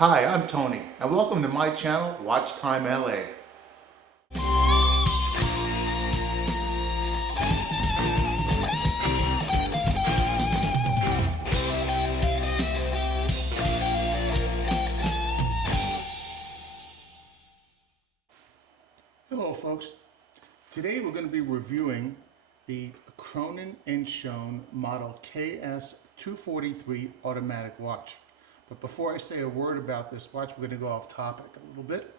Hi, I'm Tony, and welcome to my channel, Watch Time LA. Hello folks, today we're going to be reviewing the Kronen and Sohne model KS241 automatic watch. But before I say a word about this watch, we're going to go off topic a little bit.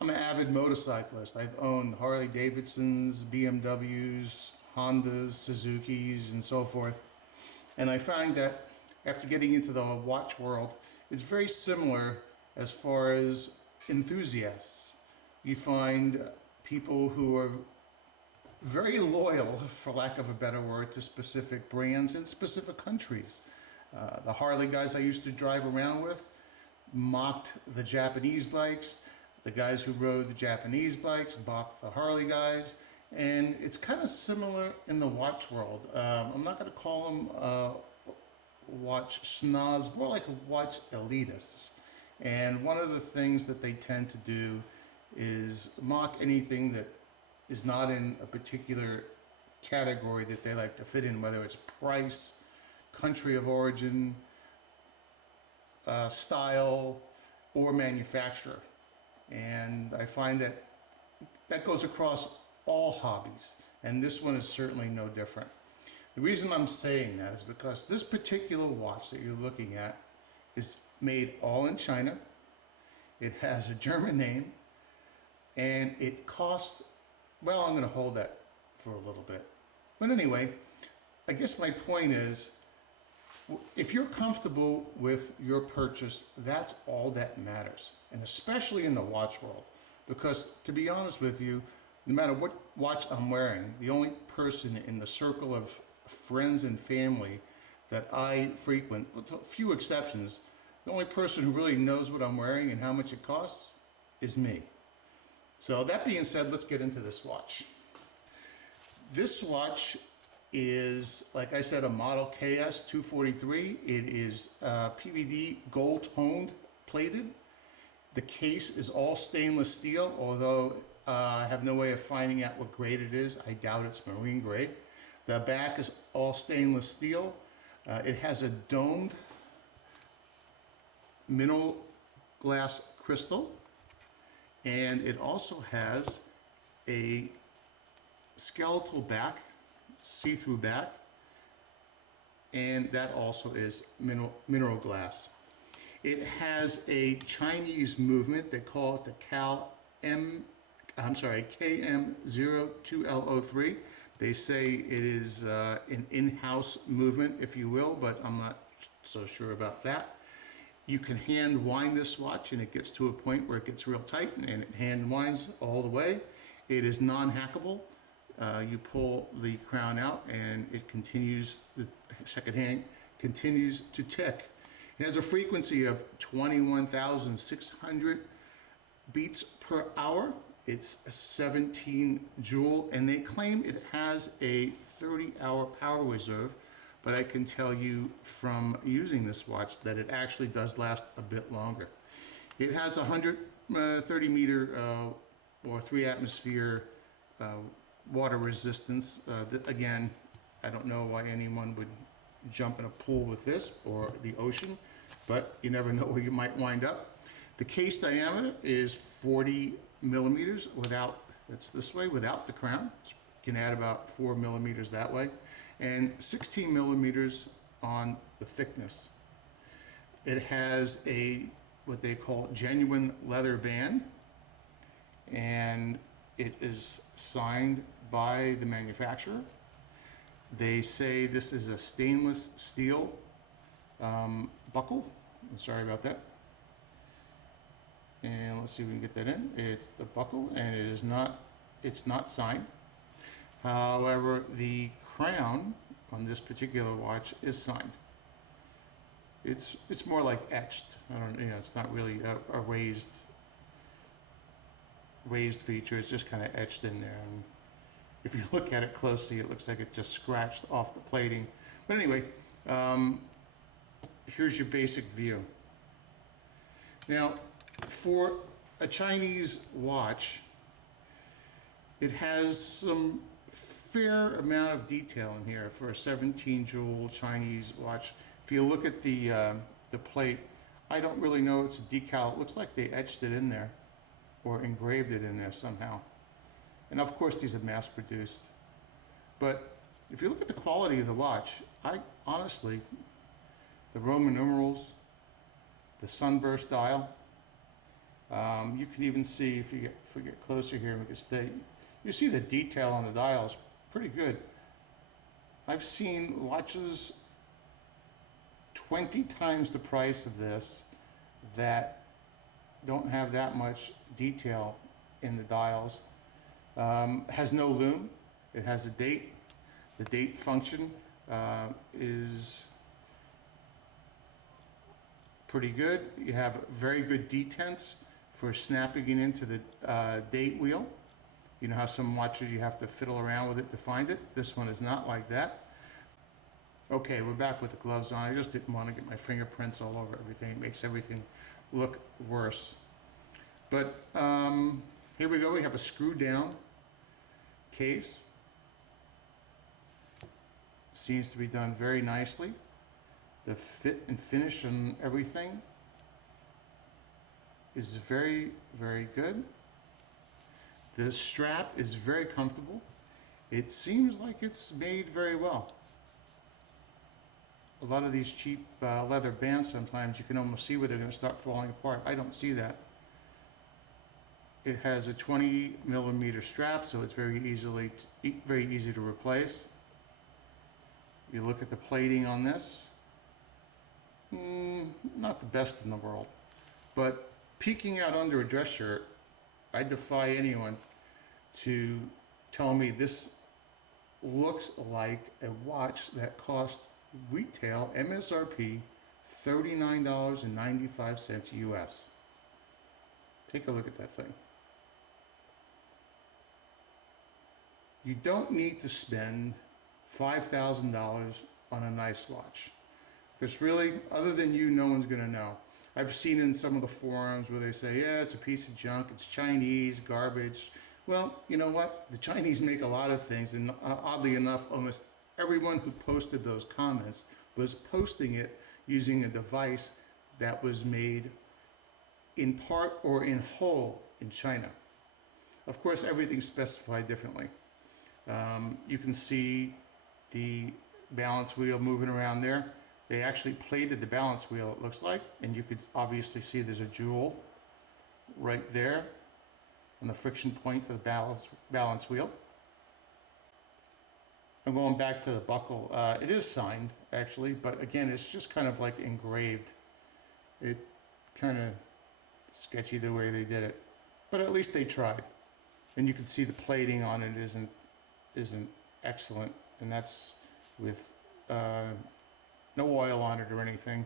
I'm an avid motorcyclist. I've owned Harley Davidsons, BMWs, Hondas, Suzukis, and so forth. And I find that after getting into the watch world, it's very similar as far as enthusiasts. You find people who are very loyal, for lack of a better word, to specific brands in specific countries. The Harley guys I used to drive around with mocked the Japanese bikes. The guys who rode the Japanese bikes mocked the Harley guys. And it's kind of similar in the watch world. I'm not going to call them watch snobs, more like watch elitists. And one of the things that they tend to do is mock anything that is not in a particular category that they like to fit in, whether it's price, country of origin, style, or manufacturer. And I find that that goes across all hobbies, and this one is certainly no different. The reason I'm saying that is because this particular watch that you're looking at is made all in China. It has a German name, and it costs, well, I'm going to hold that for a little bit. But anyway, I guess my point is, if you're comfortable with your purchase, that's all that matters. And especially in the watch world, because to be honest with you, no matter what watch I'm wearing, the only person in the circle of friends and family that I frequent, with a few exceptions, the only person who really knows what I'm wearing and how much it costs is me. So that being said, let's get into this watch. This watch is, like I said, a model KS241. It is PVD gold toned plated. The case is all stainless steel, although I have no way of finding out what grade it is. I doubt it's marine grade. The back is all stainless steel. It has a domed mineral glass crystal, and it also has a skeletal back, see-through back, and that also is mineral glass. It has a Chinese movement. They call it the KM02L03. They say it is an in-house movement, if you will, but I'm not so sure about that. You can hand wind this watch, and it gets to a point where it gets real tight, and it hand winds all the way. It is non-hackable. You pull the crown out, and it continues, the second hand continues to tick. It has a frequency of 21,600 beats per hour. It's a 17 joule, and they claim it has a 30-hour power reserve, but I can tell you from using this watch that it actually does last a bit longer. It has 130 meter or 3 atmosphere water resistance. Again, I don't know why anyone would jump in a pool with this or the ocean, but you never know where you might wind up. The case diameter is 40 millimeters without, that's this way, without the crown. You can add about 4 millimeters that way, and 16 millimeters on the thickness. It has a, what they call genuine leather band, and it is signed by the manufacturer. They say this is a stainless steel buckle. I'm sorry about that. And let's see if we can get that in. It's the buckle, and it is not, it's not signed. However, the crown on this particular watch is signed. It's more like etched. I don't, it's not really a raised feature. It's just kind of etched in there. And if you look at it closely, it looks like it just scratched off the plating. But anyway, here's your basic view. Now, for a Chinese watch, it has some fair amount of detail in here for a 17 jewel Chinese watch. If you look at the plate, I don't really know it's a decal. It looks like they etched it in there or engraved it in there somehow. And of course these are mass produced. But if you look at the quality of the watch, I honestly, the Roman numerals, the sunburst dial, you can even see, if we get closer here, we can stay, you see the detail on the dial is pretty good. I've seen watches 20 times the price of this that don't have that much detail in the dials. Has no lume, it has a date. The date function is pretty good. You have very good detents for snapping it into the date wheel. You know how some watches you have to fiddle around with it to find it? This one is not like that. Okay, we're back with the gloves on. I just didn't want to get my fingerprints all over everything. It makes everything look worse. But here we go. We have a screw down case. Seems to be done very nicely. The fit and finish and everything is very, very good. The strap is very comfortable. It seems like it's made very well. A lot of these cheap leather bands, sometimes you can almost see where they're going to start falling apart. I don't see that. It has a 20mm strap, so it's very easy to replace. You look at the plating on this, not the best in the world, but peeking out under a dress shirt, I defy anyone to tell me this looks like a watch that cost retail MSRP $39.95 US. Take a look at that thing. You don't need to spend $5,000 on a nice watch. Because really, other than you, no one's going to know. I've seen in some of the forums where they say, yeah, it's a piece of junk, it's Chinese, garbage. Well, you know what? The Chinese make a lot of things, and oddly enough, almost everyone who posted those comments was posting it using a device that was made in part or in whole in China. Of course, everything's specified differently. You can see the balance wheel moving around there. They actually plated the balance wheel, it looks like, and you could obviously see there's a jewel right there on the friction point for the balance wheel. I'm going back to the buckle. It is signed, actually, but again, it's just kind of like engraved. It kind of sketchy the way they did it, but at least they tried. And you can see the plating on it isn't excellent, and that's with no oil on it or anything.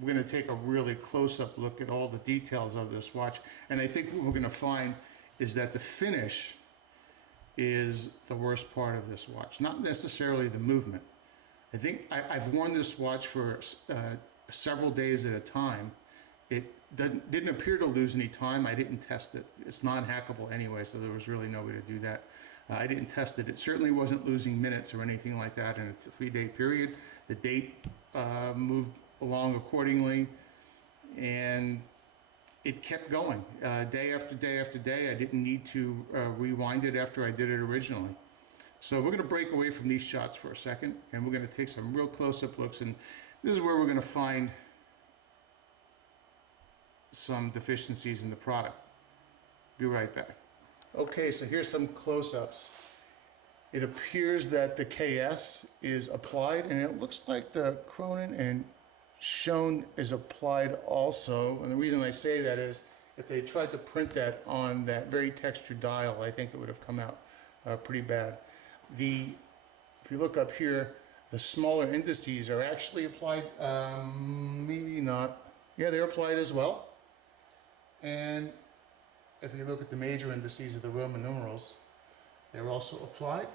We're going to take a really close-up look at all the details of this watch, and I think what we're going to find is that the finish is the worst part of this watch, not necessarily the movement. I think I've worn this watch for several days at a time. It didn't appear to lose any time. I didn't test it. It's non-hackable anyway, so there was really no way to do that. I didn't test it. It certainly wasn't losing minutes or anything like that in a 3-day period. The date moved along accordingly, and it kept going day after day after day. I didn't need to rewind it after I did it originally. So we're going to break away from these shots for a second, and we're going to take some real close-up looks, and this is where we're going to find some deficiencies in the product. Be right back. Okay, so here's some close-ups. It appears that the KS is applied, and it looks like the Kronen and Sohne is applied also. And the reason I say that is if they tried to print that on that very textured dial, I think it would have come out pretty bad. If you look up here, the smaller indices are actually applied, maybe not. Yeah, they're applied as well. And if you look at the major indices of the Roman numerals, they're also applied.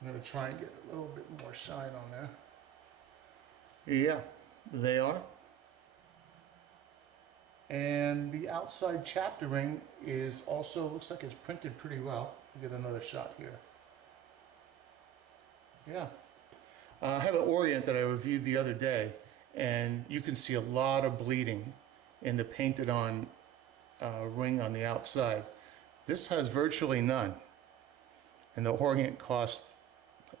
I'm going to try and get a little bit more shine on there. Yeah, they are. And the outside chapter ring is also, looks like it's printed pretty well. Get another shot here. Yeah. I have an Orient that I reviewed the other day, and you can see a lot of bleeding in the painted on ring on the outside. This has virtually none. And the Orient costs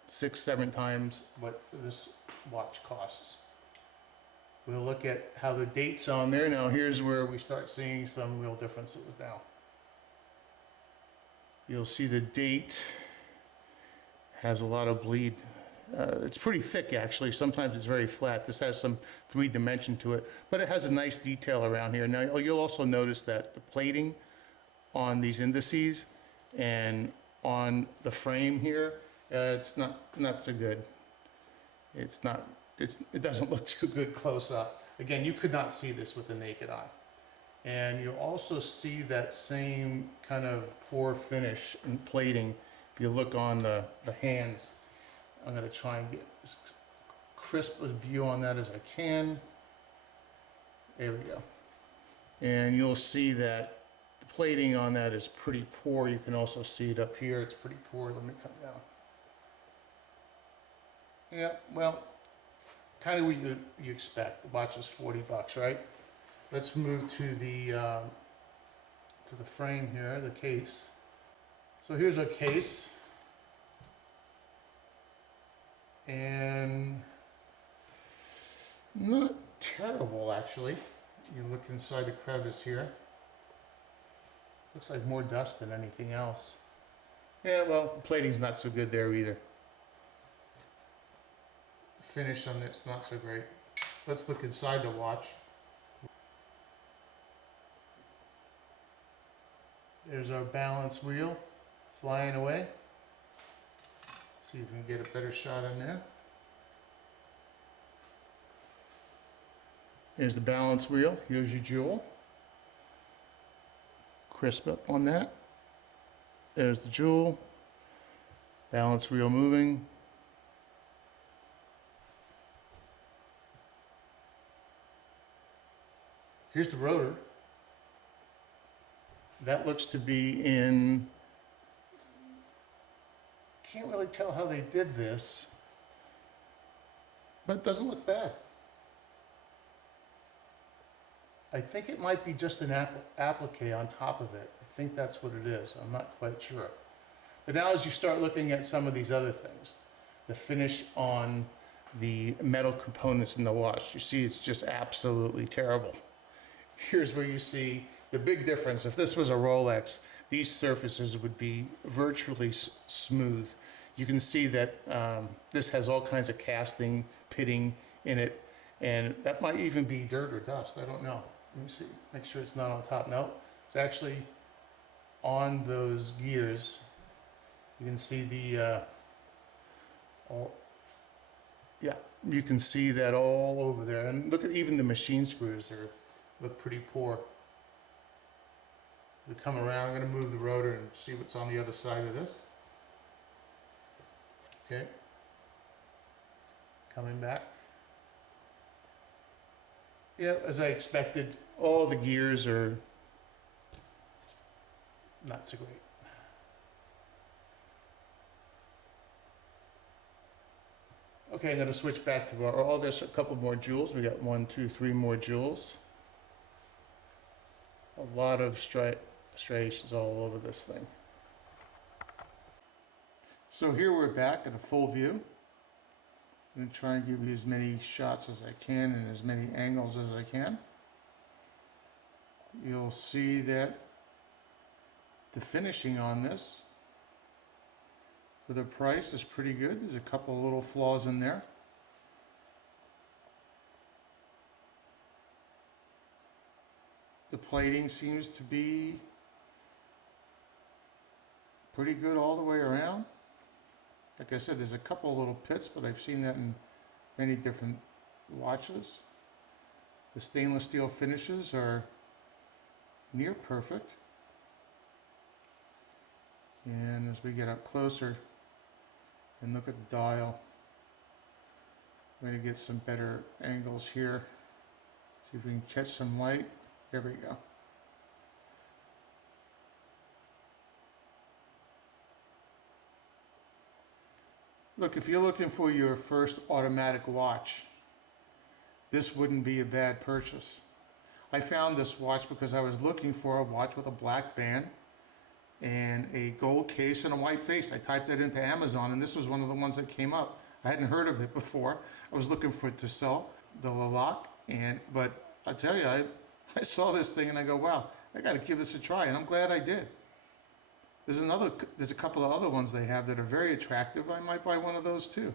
6-7 times what this watch costs. We'll look at how the date's on there. Now here's where we start seeing some real differences now. You'll see the date has a lot of bleed. It's pretty thick actually. Sometimes it's very flat. This has some 3-dimension to it, but it has a nice detail around here. Now you'll also notice that the plating on these indices and on the frame here, it's not so good. It doesn't look too good close up. Again, you could not see this with the naked eye. And you'll also see that same kind of poor finish and plating if you look on the hands. I'm going to try and get as crisp a view on that as I can. There we go. And you'll see that the plating on that is pretty poor. You can also see it up here. It's pretty poor. Let me come down. Yeah, well, kind of what you expect. The watch is $40, right? Let's move to the frame here, the case. So here's our case, and not terrible actually. You look inside the crevice here. Looks like more dust than anything else. Yeah, well, the plating's not so good there either. Finish on it's not so great. Let's look inside the watch. There's our balance wheel flying away. See if we can get a better shot in there. Here's the balance wheel. Here's your jewel. Crisp up on that. There's the jewel. Balance wheel moving. Here's the rotor. That looks to be in, can't really tell how they did this, but it doesn't look bad. I think it might be just an applique on top of it. I think that's what it is. I'm not quite sure. But now as you start looking at some of these other things, the finish on the metal components in the watch, you see it's just absolutely terrible. Here's where you see the big difference. If this was a Rolex, these surfaces would be virtually smooth. You can see that this has all kinds of casting, pitting in it, and that might even be dirt or dust. I don't know. Let me see. Make sure it's not on top. No, it's actually on those gears. You can see the yeah, you can see that all over there. And look at even the machine screws look pretty poor. We come around, I'm going to move the rotor and see what's on the other side of this. Okay. Coming back. Yeah, as I expected, all the gears are not so great. Okay, I'm going to switch back to our, there's a couple more jewels. We got 1, 2, 3 more jewels. A lot of striations all over this thing. So here we're back at a full view. I'm going to try and give you as many shots as I can and as many angles as I can. You'll see that the finishing on this for the price is pretty good. There's a couple of little flaws in there. The plating seems to be pretty good all the way around. Like I said, there's a couple little pits, but I've seen that in many different watches. The stainless steel finishes are near perfect. And as we get up closer and look at the dial, I'm going to get some better angles here. See if we can catch some light. There we go. Look, if you're looking for your first automatic watch, this wouldn't be a bad purchase. I found this watch because I was looking for a watch with a black band and a gold case and a white face. I typed that into Amazon and this was one of the ones that came up. I hadn't heard of it before. I was looking for it to sell, the Lilac, but I tell you, I saw this thing and I go, wow, I got to give this a try, and I'm glad I did. There's a couple of other ones they have that are very attractive. I might buy one of those too.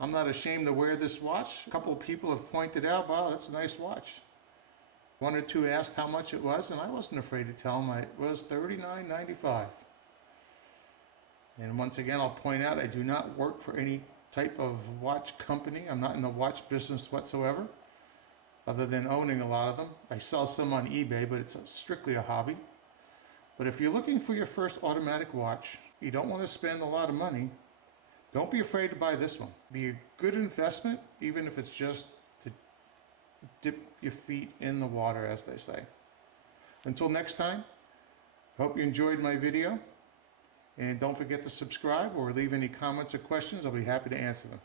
I'm not ashamed to wear this watch. A couple of people have pointed out, wow, that's a nice watch. One or two asked how much it was, and I wasn't afraid to tell them it was $39.95. And once again, I'll point out, I do not work for any type of watch company. I'm not in the watch business whatsoever, other than owning a lot of them. I sell some on eBay, but it's strictly a hobby. But if you're looking for your first automatic watch, you don't want to spend a lot of money, don't be afraid to buy this one. Be a good investment, even if it's just to dip your feet in the water, as they say. Until next time, hope you enjoyed my video. And don't forget to subscribe or leave any comments or questions. I'll be happy to answer them.